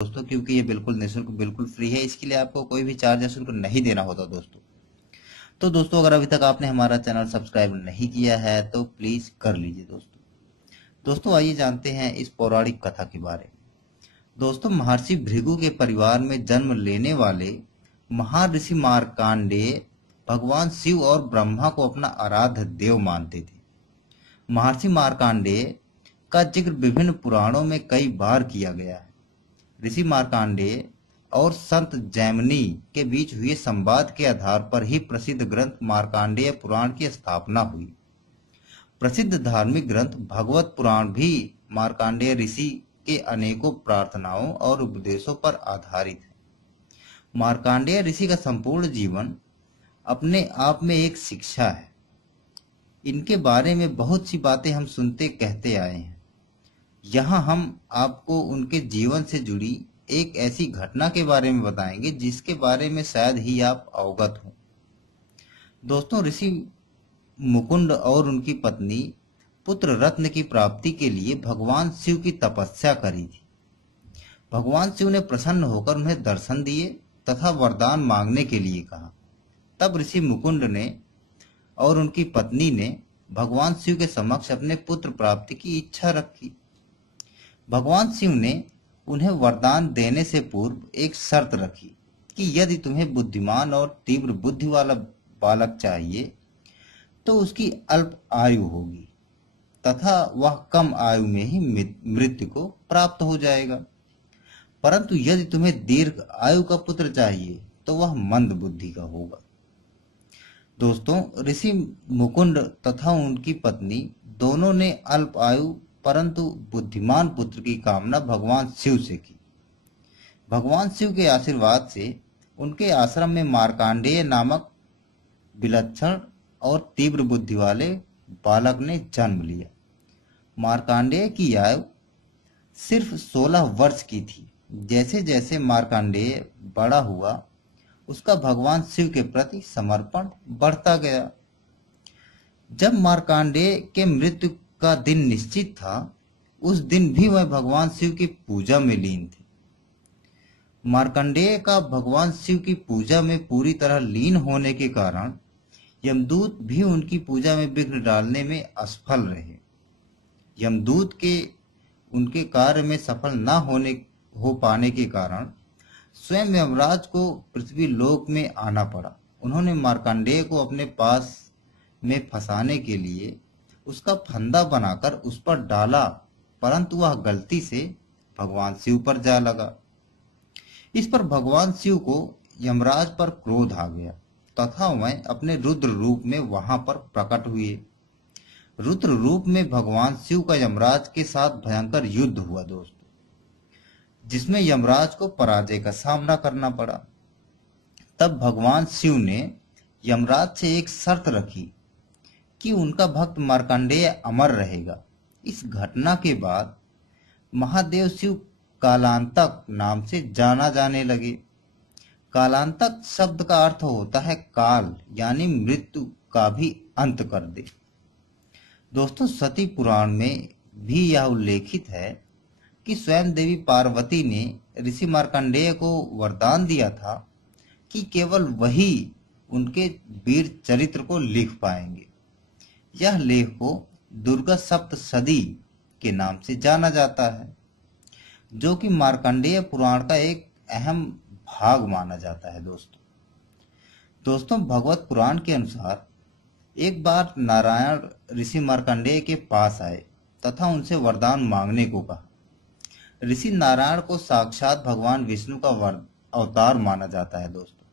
दोस्तों, क्योंकि ये बिल्कुल निःशुल्क, बिल्कुल फ्री है। इसके लिए आपको कोई भी चार्ज या शुल्क नहीं देना होता दोस्तों। तो दोस्तों, अगर अभी तक आपने हमारा चैनल सब्सक्राइब नहीं किया है तो प्लीज कर लीजिए दोस्तों। दोस्तों, आइए जानते हैं इस पौराणिक कथा के बारे में। दोस्तों, महर्षि भृगु के परिवार में जन्म लेने वाले महर्षि मार्कंडेय भगवान शिव और ब्रह्मा को अपना आराध्य देव मानते थे। महर्षि मार्कंडेय का जिक्र विभिन्न पुराणों में कई बार किया गया है। ऋषि मार्कंडेय और संत जैमिनी के बीच हुए संवाद के आधार पर ही प्रसिद्ध ग्रंथ मार्कंडेय पुराण की स्थापना हुई। प्रसिद्ध धार्मिक ग्रंथ भगवत पुराण भी मार्कंडेय ऋषि के अनेकों प्रार्थनाओं और उपदेशों पर आधारित है। मार्कंडेय ऋषि का संपूर्ण जीवन अपने आप में एक शिक्षा है। इनके बारे में बहुत सी बातें हम सुनते कहते आए हैं। यहाँ हम आपको उनके जीवन से जुड़ी एक ऐसी घटना के बारे में बताएंगे जिसके बारे में शायद ही आप अवगत हो। दोस्तों, ऋषि मुकुंद और उनकी पत्नी पुत्र रत्न की प्राप्ति के लिए भगवान शिव की तपस्या करी थी। भगवान शिव ने प्रसन्न होकर उन्हें दर्शन दिए तथा वरदान मांगने के लिए कहा। तब ऋषि मुकुंद ने और उनकी पत्नी ने भगवान शिव के समक्ष अपने पुत्र प्राप्ति की इच्छा रखी। भगवान शिव ने उन्हें वरदान देने से पूर्व एक शर्त रखी कि यदि तुम्हें बुद्धिमान और तीव्र बुद्धि वाला बालक चाहिए तो उसकी अल्प आयु होगी तथा वह कम आयु में ही मृत्यु को प्राप्त हो जाएगा। परंतु यदि तुम्हें दीर्घ आयु का पुत्र चाहिए तो वह मंद बुद्धि का होगा। दोस्तों, ऋषि मुकुंद तथा उनकी पत्नी दोनों ने अल्प आयु परंतु बुद्धिमान पुत्र की कामना भगवान शिव से की। भगवान शिव के आशीर्वाद से उनके आश्रम में मार्कंडेय नामक विलक्षण और तीव्र बुद्धि वाले बालक ने जन्म लिया। मार्कंडेय की आयु सिर्फ 16 वर्ष की थी। जैसे जैसे मार्कंडेय बड़ा हुआ उसका भगवान शिव के प्रति समर्पण बढ़ता गया। जब मार्कंडेय के मृत्यु का दिन निश्चित था, उस दिन भी वह भगवान शिव की पूजा में लीन थे। मार्कंडेय का भगवान शिव की पूजा में पूरी तरह लीन होने के कारण यमदूत भी उनकी पूजा में विघ्न डालने में असफल रहे। यमदूत के उनके कार्य में सफल न हो पाने के कारण स्वयं यमराज को पृथ्वी लोक में आना पड़ा। उन्होंने मार्कंडेय को अपने पास में फंसाने के लिए उसका फंदा बनाकर उस पर डाला, परंतु वह गलती से भगवान शिव पर जा लगा। इस पर भगवान शिव को यमराज पर क्रोध आ गया तथा वह अपने रुद्र रूप में वहां पर प्रकट हुए। रुद्र रूप में भगवान शिव का यमराज के साथ भयंकर युद्ध हुआ दोस्तों, जिसमें यमराज को पराजय का सामना करना पड़ा। तब भगवान शिव ने यमराज से एक शर्त रखी कि उनका भक्त मार्कंडेय अमर रहेगा। इस घटना के बाद महादेव शिव कालांतक नाम से जाना जाने लगे। कालांतक शब्द का अर्थ होता है काल, यानी मृत्यु का भी अंत कर दे। दोस्तों, सती पुराण में भी यह उल्लेखित है कि स्वयं देवी पार्वती ने ऋषि मार्कंडेय को वरदान दिया था कि केवल वही उनके वीर चरित्र को लिख पाएंगे। यह लेख को दुर्गा सप्तशती के नाम से जाना जाता है, जो कि मार्कंडेय पुराण का एक अहम भाग माना जाता है। दोस्तों, भगवत पुराण के अनुसार एक बार नारायण ऋषि मार्कंडेय के पास आए तथा उनसे वरदान मांगने को कहा। ऋषि नारायण को साक्षात भगवान विष्णु का अवतार माना जाता है। दोस्तों,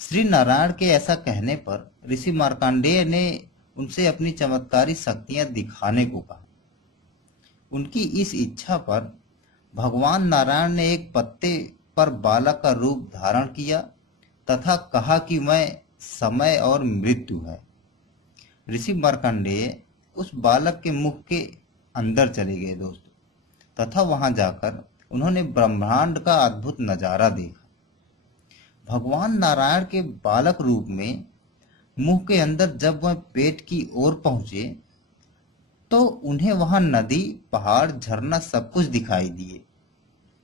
श्री नारायण के ऐसा कहने पर ऋषि मार्कंडेय ने उनसे अपनी चमत्कारी शक्तियां दिखाने को कहा। उनकी इस इच्छा पर भगवान नारायण ने एक पत्ते पर बालक का रूप धारण किया तथा कहा कि मैं समय और मृत्यु है। ऋषि मार्कंडेय उस बालक के मुख के अंदर चले गए दोस्तों, तथा वहां जाकर उन्होंने ब्रह्मांड का अद्भुत नजारा देखा। भगवान नारायण के बालक रूप में मुंह के अंदर जब वह पेट की ओर पहुंचे तो उन्हें वहां नदी, पहाड़, झरना सब कुछ दिखाई दिए।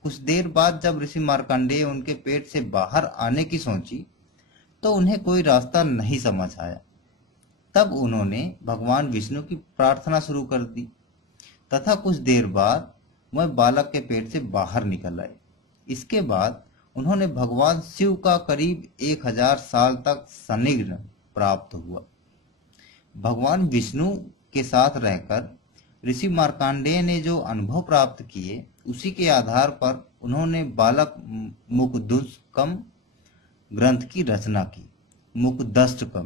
कुछ देर बाद जब ऋषि मार्कंडेय उनके पेट से बाहर आने की सोची तो उन्हें कोई रास्ता नहीं समझ आया। तब उन्होंने भगवान विष्णु की प्रार्थना शुरू कर दी तथा कुछ देर बाद वह बालक के पेट से बाहर निकल आए। इसके बाद उन्होंने भगवान शिव का करीब 1000 साल तक सानिध्य प्राप्त हुआ। भगवान विष्णु के साथ रहकर ऋषि मार्कंडेय ने जो अनुभव प्राप्त किए उसी के आधार पर उन्होंने बालक मुकदुष्कम ग्रंथ की रचना की। मुकदष्टकम